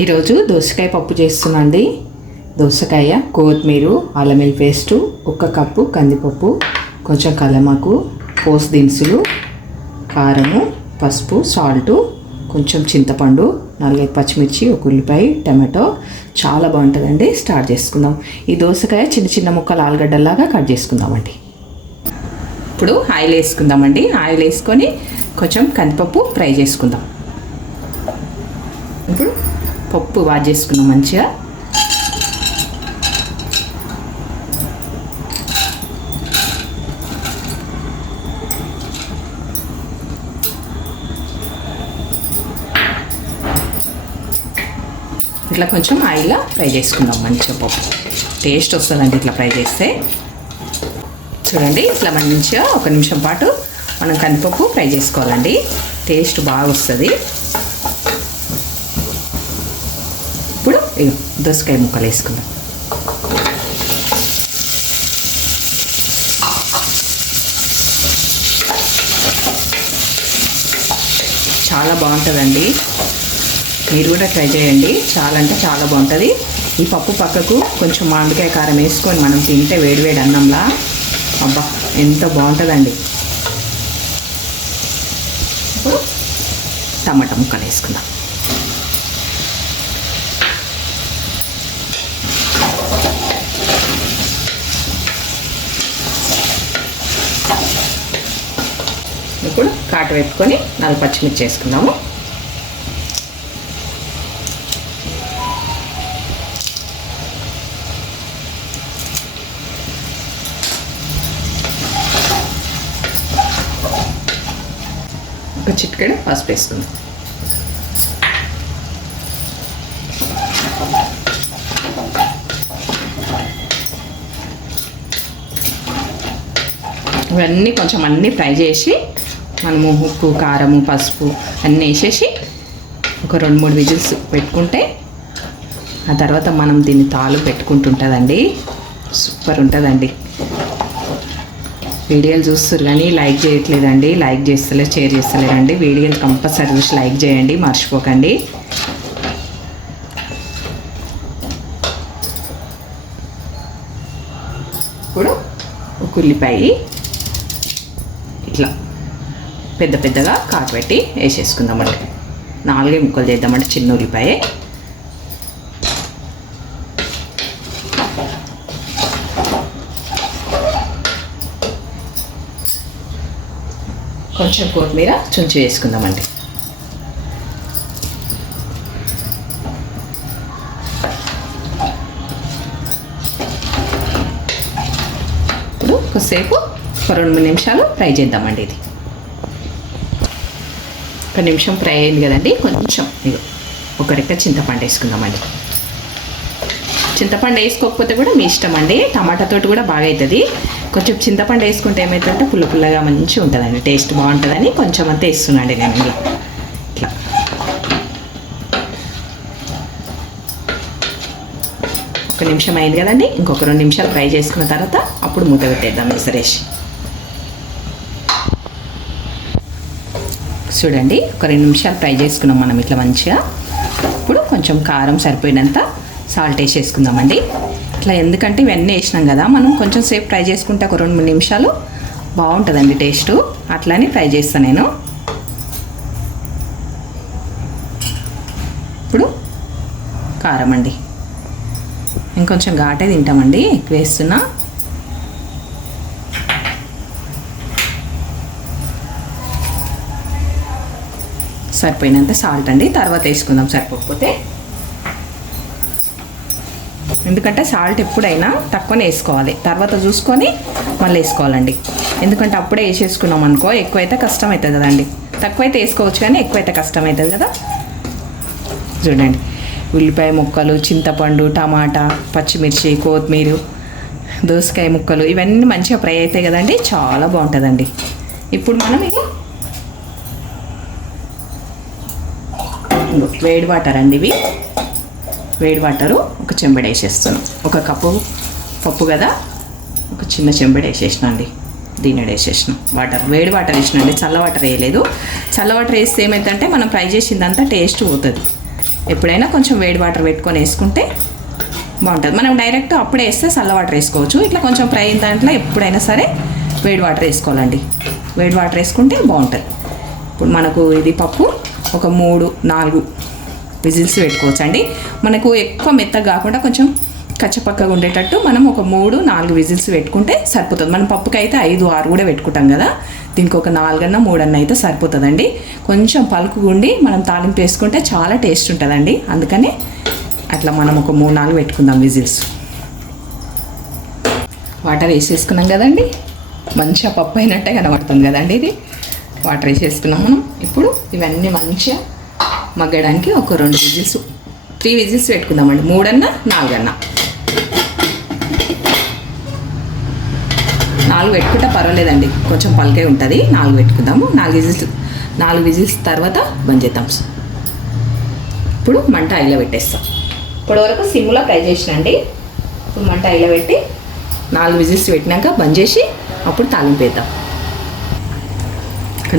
ఈరోజు దోసకాయ పప్పు చేస్తున్నాండి. దోసకాయ, కొత్తిమీర, అల్లం వెల్లుల్లి పేస్టు, 1 కప్పు కందిపప్పు, కొంచెం కలమాకు, పోసు దినుసులు, కారము, పసుపు, సాల్టు, కొంచెం చింతపండు, 4 పచ్చిమిర్చి, 1 ఉల్లిపాయ, టమాటో. చాలా బాగుంటుందండి. స్టార్ట్ చేసుకుందాం. ఈ దోసకాయ చిన్న చిన్న ముక్కలు ఆలుగడ్డలాగా కట్ చేసుకుందామండి. ఇప్పుడు ఆయిల్ వేసుకుందామండి. ఆయిల్ వేసుకొని కొంచెం కందిపప్పు ఫ్రై చేసుకుందాం. ఇప్పుడు పప్పు వాష్ చేసుకున్నాం మంచిగా. ఇట్లా కొంచెం ఆయిల్లో ఫ్రై చేసుకుందాం మంచిగా. పప్పు టేస్ట్ వస్తుందండి ఇట్లా ఫ్రై చేస్తే. చూడండి, ఇట్లా మంచిగా 1 నిమిషం పాటు మనం కందిపప్పు ఫ్రై చేసుకోవాలండి. టేస్ట్ బాగా వస్తుంది. ఇప్పుడు దోసకాయ ముక్కలు వేసుకుందాం. చాలా బాగుంటుందండి. మీరు కూడా ట్రై చేయండి. చాలా అంటే చాలా బాగుంటుంది. ఈ పప్పు పక్కకు కొంచెం మామిడికాయ కారం వేసుకొని మనం తింటే వేడివేడి అన్నంలా అబ్బా ఎంత బాగుంటుందండి. ఇప్పుడు టమాటా ముక్కలు వేసుకుందాం. ఇప్పుడు కాటు పెట్టుకొని 4 పచ్చిమిర్చి వేసుకుందాము. ఒక చిటికెడు పసుపు వేసుకుందాం. ఇవన్నీ కొంచెం అన్నీ ఫ్రై చేసి మనము ఉప్పు, కారము, పసుపు అన్నీ వేసేసి ఒక 2-3 విజిల్స్ పెట్టుకుంటే ఆ తర్వాత మనం దీన్ని తాలు పెట్టుకుంటుంటుందండి. సూపర్ ఉంటుందండి. వీడియోలు చూస్తారు కానీ లైక్ చేయట్లేదండి. లైక్ చేస్తలే, షేర్ చేస్తలేరండి. వీడియోలు కంపల్సరీ చూసి లైక్ చేయండి, మర్చిపోకండి. ఇప్పుడు 1 ఉల్లిపాయ ఇట్లా పెద్ద పెద్దగా కాటు పెట్టి వేసేసుకుందామండి. 4 ముక్కలు చేద్దామండి. చిన్న ఉల్లిపాయ. కొంచెం కొత్తిమీర చుంచి వేసుకుందామండి. ఇప్పుడు కొద్దిసేపు 2-3 నిమిషాలు ఫ్రై చేద్దామండి. ఇది 1 నిమిషం ఫ్రై అయింది కదండి. కొంచెం ఒక రెక్క చింతపండు వేసుకుందామండి. చింతపండు వేసుకోకపోతే కూడా మీ ఇష్టం అండి. టమాటాతోటి కూడా బాగా అవుతుంది. కొంచెం చింతపండు వేసుకుంటే ఏమవుతుందంటే పుల్ల పుల్లగా మంచిగా ఉంటుందండి. టేస్ట్ బాగుంటుందని కొంచెం అంతా వేస్తున్నాండి నేను ఇలా. ఇట్లా 1 నిమిషం అయింది కదండి. ఇంకొక 2 నిమిషాలు ఫ్రై చేసుకున్న తర్వాత అప్పుడు మూత పెట్టేద్దాం విసరేసి. చూడండి, ఒక 2 నిమిషాలు ఫ్రై చేసుకున్నాం మనం ఇట్లా మంచిగా. ఇప్పుడు కొంచెం కారం సరిపోయినంత సాల్ట్ వేసేసుకుందామండి. ఇట్లా ఎందుకంటే ఇవన్నీ వేసినాం కదా, మనం కొంచెం సేపు ఫ్రై చేసుకుంటే ఒక 2-3 నిమిషాలు బాగుంటుందండి టేస్టు. అట్లానే ఫ్రై చేస్తాను నేను. ఇప్పుడు కారం అండి. ఇంకొంచెం ఘాటే తింటామండి, ఎక్కువ వేస్తున్నా. సరిపోయినంత సాల్ట్ అండి. తర్వాత వేసుకుందాం సరిపోకపోతే. ఎందుకంటే సాల్ట్ ఎప్పుడైనా తక్కువనే వేసుకోవాలి, తర్వాత చూసుకొని మళ్ళీ వేసుకోవాలండి. ఎందుకంటే అప్పుడే వేసేసుకున్నాం అనుకో ఎక్కువైతే కష్టం అవుతుంది కదండి. తక్కువైతే వేసుకోవచ్చు కానీ ఎక్కువైతే కష్టం అవుతుంది కదా. చూడండి, ఉల్లిపాయ ముక్కలు, చింతపండు, టమాటా, పచ్చిమిర్చి, కొత్తిమీర, దోసకాయ ముక్కలు ఇవన్నీ మంచిగా ఫ్రై అవుతాయి కదండి. చాలా బాగుంటుందండి. ఇప్పుడు మనం ఇక వేడి వాటర్ అండి. ఇవి వేడి వాటరు ఒక చెంబెడ వేసేస్తాను. 1 కప్పు పప్పు కదా, ఒక చిన్న చెంబెడ వేసేసిన అండి. దీన్ని వేసేసిన వాటర్, వేడి వాటర్ వేసినండి. చల్ల వాటర్ వేయలేదు. చల్ల వాటర్ వేస్తే ఏమైందంటే మనం ఫ్రై చేసిందంతా టేస్ట్ పోతుంది. ఎప్పుడైనా కొంచెం వేడి వాటర్ పెట్టుకొని వేసుకుంటే బాగుంటుంది. మనం డైరెక్ట్ అప్పుడే వేస్తే చల్ల వాటర్ వేసుకోవచ్చు. ఇట్లా కొంచెం ఫ్రై అయిన దాంట్లో ఎప్పుడైనా సరే వేడి వాటర్ వేసుకోవాలండి. వేడి వాటర్ వేసుకుంటే బాగుంటుంది. ఇప్పుడు మనకు ఇది పప్పు ఒక 3-4 విజిల్స్ పెట్టుకోవచ్చండి. మనకు ఎక్కువ మెత్తగా కాకుండా కొంచెం కచ్చపక్కగా ఉండేటట్టు మనం ఒక 3-4 విజిల్స్ పెట్టుకుంటే సరిపోతుంది. మనం పప్పుకి అయితే 5-6 కూడా పెట్టుకుంటాం కదా, దీనికి ఒక 4-3 అయితే సరిపోతుందండి. కొంచెం పలుకుగుండి మనం తాలింపు వేసుకుంటే చాలా టేస్ట్ ఉంటుందండి. అందుకని అట్లా మనం ఒక 3-4 పెట్టుకుందాం విజిల్స్. వాటర్ వేసేసుకున్నాం కదండి, మంచిగా పప్పు అయినట్టే కనబడుతుంది కదండి. ఇది వాటర్ వేసేసుకున్నాం మనం. ఇప్పుడు ఇవన్నీ మంచిగా మగ్గడానికి ఒక 2 విజిల్స్ 3 విజిల్స్ పెట్టుకుందామండి. 3-4 4 పెట్టుకుంటే పర్వాలేదండి, కొంచెం పలకే ఉంటుంది. 4 పెట్టుకుందాము. 4 విజిల్స్ తర్వాత బంద్ చేద్దాం. ఇప్పుడు మంట ఐలో పెట్టేస్తాం. ఇప్పటి వరకు సిమ్లో ఫ్రై చేసినండి. ఇప్పుడు మంట ఐలో పెట్టి 4 విజిల్స్ పెట్టినాక బంద్ చేసి అప్పుడు తాలింపు వేద్దాం.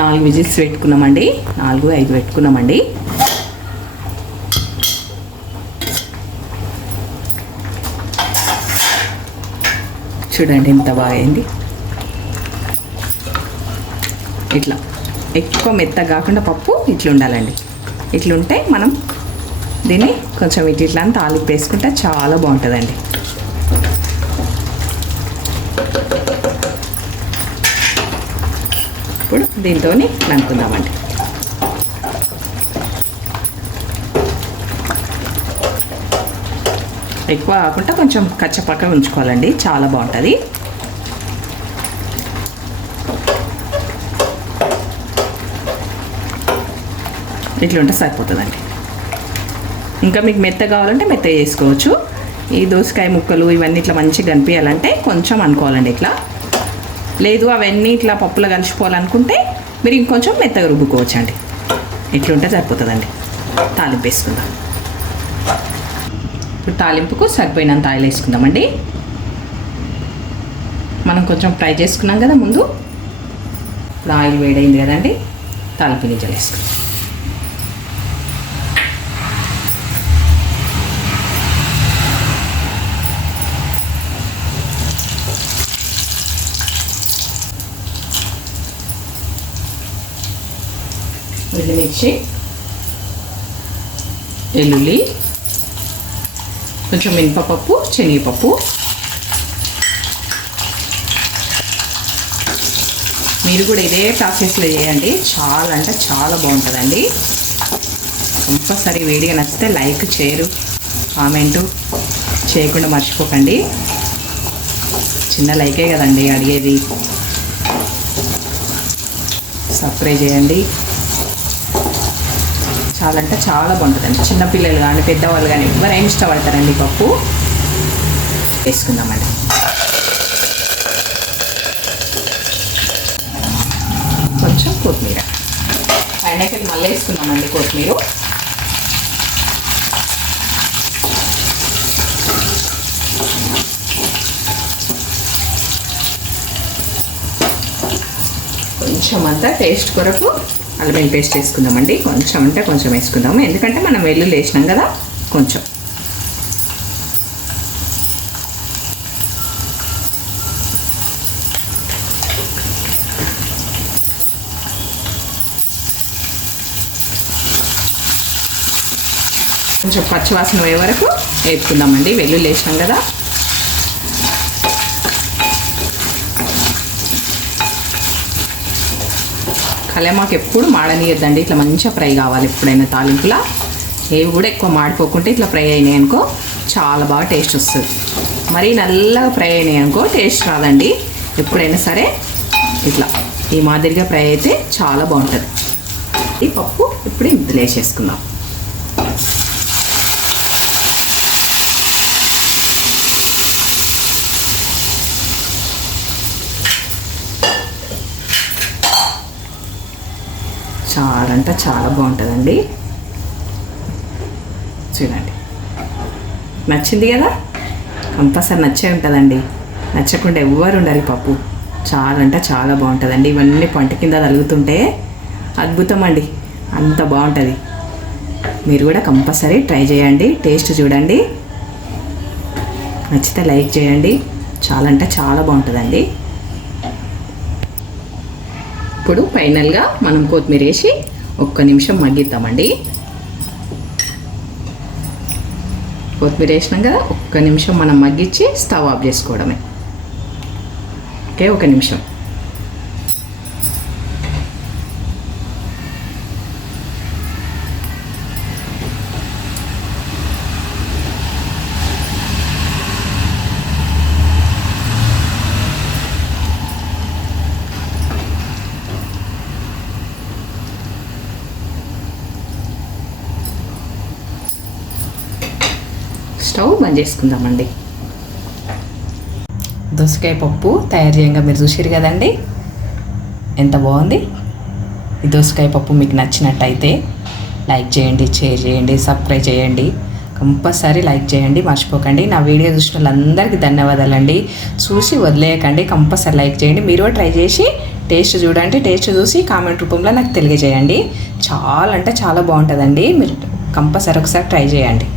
4 విజిల్స్ పెట్టుకున్నామండి, 4-5 పెట్టుకున్నామండి. చూడండి ఎంత బాగా అయింది. ఇట్లా ఎక్కువ మెత్తగా కాకుండా పప్పు ఇట్లా ఉండాలండి. ఇట్లుంటే మనం దీన్ని కొంచెం ఇట్లా తాలింపు వేసుకుంటే చాలా బాగుంటుందండి. ఇప్పుడు దీంతో నంచుకుందామండి. ఎక్కువ కాకుండా కొంచెం కచ్చపక్క ఉంచుకోవాలండి, చాలా బాగుంటుంది. ఇట్లా ఉంటే సరిపోతుందండి. ఇంకా మీకు మెత్త కావాలంటే మెత్త చేసుకోవచ్చు. ఈ దోసకాయ ముక్కలు ఇవన్నీ ఇట్లా మంచిగా కనిపించాలంటే కొంచెం అనుకోవాలండి. ఇట్లా లేదు అవన్నీ ఇట్లా పప్పులో కలిసిపోవాలనుకుంటే మీరు ఇంకొంచెం మెత్తగా రుబ్బుకోవచ్చు అండి. ఇట్లుంటే సరిపోతుందండి. తాలింపు వేసుకుందాం. ఇప్పుడు తాలింపుకు సరిపోయినంత ఆయిల్ వేసుకుందామండి. మనం కొంచెం ఫ్రై చేసుకున్నాం కదా ముందు. ఇప్పుడు ఆయిల్ వేడైంది కదండి, తాలింపు గింజలు వేసుకుందాం. మిర్చి, వెల్లుల్లి, కొంచెం మినపప్పు, శనగపప్పు. మీరు కూడా ఇదే ప్రాసెస్లో చేయండి, చాలా అంటే చాలా బాగుంటుందండి. కంపల్సరీ వీడియో నచ్చితే లైక్, షేర్, కామెంటు చేయకుండా మర్చిపోకండి. చిన్న లైకే కదండి అడిగేది. సబ్స్క్రైబ్ చేయండి. చాలా అంటే చాలా బాగుంటుందండి. చిన్నపిల్లలు కానీ పెద్దవాళ్ళు కానీ ఎవరైనా ఇష్టపడతారండి. పప్పు వేసుకుందామండి. కొంచెం కొత్తిమీర పైనకి మళ్ళీ వేసుకుందామండి. కొత్తిమీర కొంచెం అంతా టేస్ట్ కొరకు అల్లం వెల్లుల్లి పేస్ట్ వేసుకుందామండి. కొంచెం అంటే కొంచెం వేసుకుందాము, ఎందుకంటే మనం వెల్లుల్లి వేసినాం కదా. కొంచెం కొంచెం పచ్చివాసన పోయే వరకు వేసుకుందామండి. వెల్లుల్లి వేసినాం కదా. కళ్యామాకు ఎప్పుడు మాడనియద్దండి. ఇట్లా మంచిగా ఫ్రై కావాలి. ఎప్పుడైనా తాలింపులా ఏవి కూడా ఎక్కువ మాడిపోకుంటే ఇట్లా ఫ్రై అయినాయి అనుకో చాలా బాగా టేస్ట్ వస్తుంది. మరీ నల్లగా ఫ్రై అయినాయి అనుకో టేస్ట్ రాదండి. ఎప్పుడైనా సరే ఇట్లా ఈ మాదిరిగా ఫ్రై అయితే చాలా బాగుంటుంది. ఈ పప్పు ఇప్పుడు ఇందులో వేసేసుకుందాం. చాలా అంటే చాలా బాగుంటుందండి. చూడండి, నచ్చింది కదా. కంపల్సరీ నచ్చే ఉంటుందండి, నచ్చకుండా ఎవ్వరు ఉండరు. పప్పు చాలా అంటే చాలా బాగుంటుందండి. ఇవన్నీ పంట కింద తగులుతుంటే అద్భుతం అండి, అంత బాగుంటుంది. మీరు కూడా కంపల్సరీ ట్రై చేయండి, టేస్ట్ చూడండి, నచ్చితే లైక్ చేయండి. చాలా అంటే చాలా బాగుంటుందండి. ఇప్పుడు ఫైనల్గా మనం కొత్తిమీర వేసి ఒక్క నిమిషం మగ్గిద్దామండి. కొత్తిమీర వేసినాం కదా, ఒక్క నిమిషం మనం మగ్గించి స్టవ్ ఆఫ్ చేసుకోవడమే. ఓకే, ఒక నిమిషం. స్టవ్ బంద్ చేసుకుందామండి. దోసకాయ పప్పు తయారు చేయంగా మీరు చూసారు కదండి, ఎంత బాగుంది. ఈ దోసకాయ పప్పు మీకు నచ్చినట్టయితే లైక్ చేయండి, షేర్ చేయండి, సబ్స్క్రైబ్ చేయండి. కంపల్సరీ లైక్ చేయండి, మర్చిపోకండి. నా వీడియో చూసిన వాళ్ళందరికీ ధన్యవాదాలండి. చూసి వదిలేయకండి, కంపల్సరీ లైక్ చేయండి. మీరు కూడా ట్రై చేసి టేస్ట్ చూడండి, టేస్ట్ చూసి కామెంట్ రూపంలో నాకు తెలియజేయండి. చాలా అంటే చాలా బాగుంటుందండి. మీరు కంపల్సరీ ఒకసారి ట్రై చేయండి.